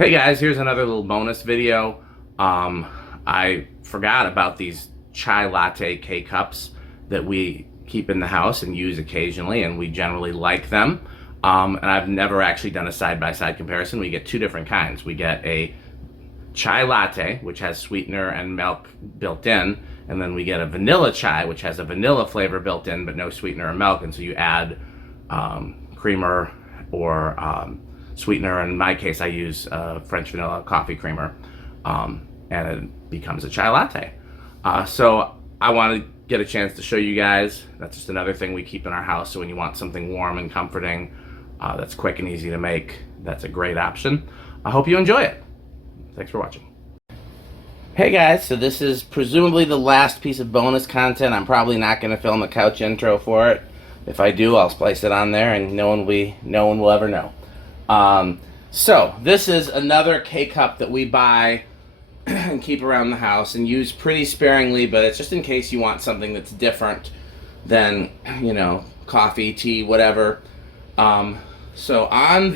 Hey guys, here's another little bonus video. I forgot about these chai latte K-cups that we keep in the house and use occasionally, and we generally like them. And I've never actually done a side-by-side comparison. We get two different kinds. We get a chai latte, which has sweetener and milk built in, and then we get a vanilla chai, which has a vanilla flavor built in, but no sweetener or milk, and so you add creamer or sweetener. In my case, I use French vanilla coffee creamer, and it becomes a chai latte. So I want to get a chance to show you guys. That's just another thing we keep in our house, so when you want something warm and comforting that's quick and easy to make, that's a great option. I hope you enjoy it. Thanks for watching. Hey guys, so this is presumably the last piece of bonus content. I'm probably not going to film a couch intro for it. If I do, I'll splice it on there and no one will ever know. So this is another K-cup that we buy and keep around the house and use pretty sparingly, but it's just in case you want something that's different than, you know, coffee, tea, whatever. So on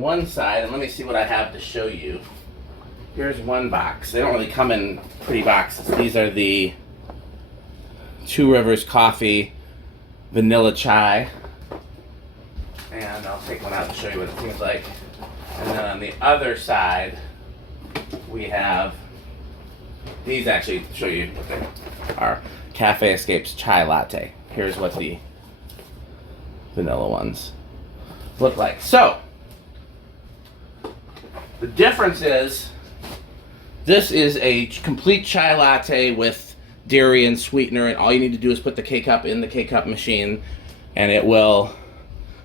one side, and let me see what I have to show you. Here's one box. They don't really come in pretty boxes. These are the Two Rivers Coffee Vanilla Chai. And I'll take one out to show you what it seems like. And then on the other side, we have these. Actually show you what they are. Cafe Escapes Chai Latte. Here's what the vanilla ones look like. So the difference is this is a complete chai latte with dairy and sweetener, and all you need to do is put the K-cup in the K-cup machine and it will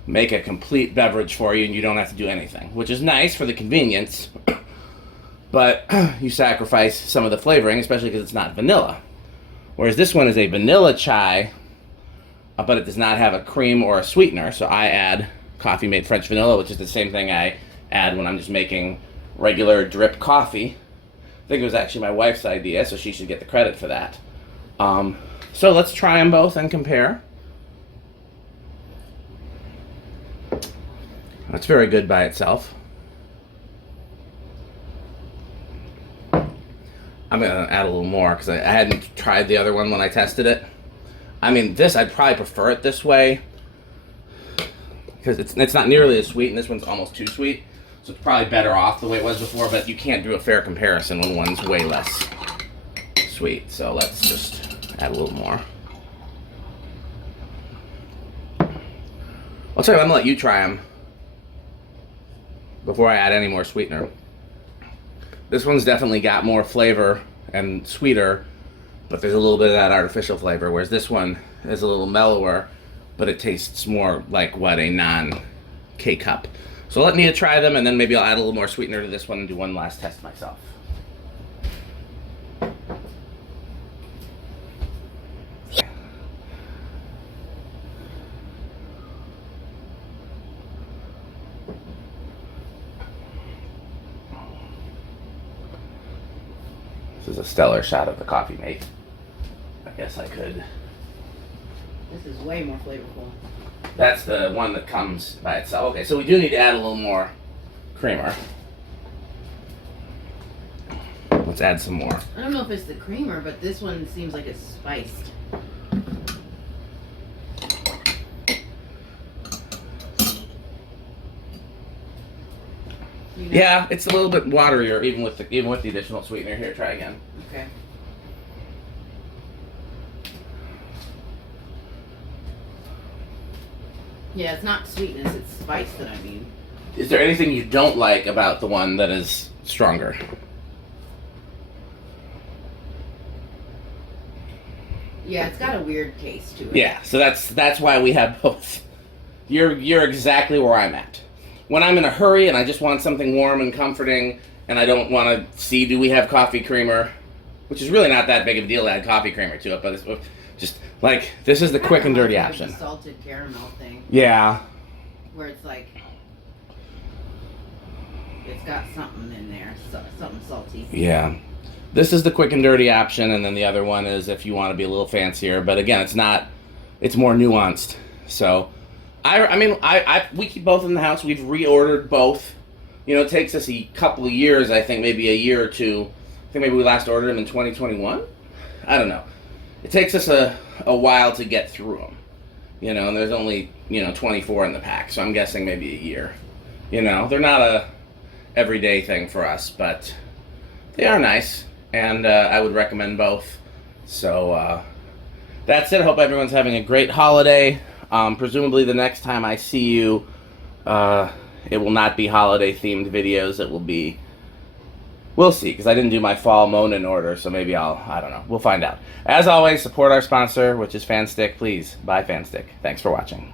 make a complete beverage for you, and you don't have to do anything, which is nice for the convenience, but you sacrifice some of the flavoring, especially because it's not vanilla. Whereas this one is a vanilla chai, but it does not have a cream or a sweetener, so I add coffee made French vanilla, which is the same thing I add when I'm just making regular drip coffee. I think it was actually my wife's idea, so she should get the credit for that. So let's try them both and compare. That's very good by itself. I'm going to add a little more because I hadn't tried the other one when I tested it. I mean, this, I'd probably prefer it this way because it's not nearly as sweet, and this one's almost too sweet. So it's probably better off the way it was before, but you can't do a fair comparison when one's way less sweet. So let's just add a little more. I'll tell you what, I'm going to let you try them before I add any more sweetener. This one's definitely got more flavor and sweeter, but there's a little bit of that artificial flavor, whereas this one is a little mellower, but it tastes more like what a non-K-cup. So let Nia try them, and then maybe I'll add a little more sweetener to this one and do one last test myself. This is a stellar shot of the coffee mate. I guess I could. This is way more flavorful. That's the one that comes by itself. Okay, so we do need to add a little more creamer. Let's add some more. I don't know if it's the creamer, but this one seems like it's spiced. You know? Yeah, it's a little bit waterier, even with the additional sweetener. Here, try again. Okay. Yeah, it's not sweetness, it's spice that I mean. Is there anything you don't like about the one that is stronger? Yeah, it's got a weird taste to it. Yeah, so that's why we have both. You're exactly where I'm at. When I'm in a hurry and I just want something warm and comforting, and I don't want to see, do we have coffee creamer? Which is really not that big of a deal to add coffee creamer to it, but it's just like, this is the quick and dirty option. The salted caramel thing. Yeah. Where it's like, it's got something in there, something salty. Yeah. This is the quick and dirty option, and then the other one is if you want to be a little fancier. But again, it's more nuanced. So I mean, we keep both in the house. We've reordered both You know, it takes us a couple of years, I think, maybe a year or two. I think maybe we last ordered them in 2021. I don't know. It takes us a while to get through them. You know, and there's only, 24 in the pack, so I'm guessing maybe a year. You know, they're not a everyday thing for us, but they are nice, and I would recommend both. So that's it. I hope everyone's having a great holiday. Presumably the next time I see you, it will not be holiday-themed videos. It will be... We'll see, because I didn't do my fall Monin order, so maybe I don't know. We'll find out. As always, support our sponsor, which is Fanstick. Please buy Fanstick. Thanks for watching.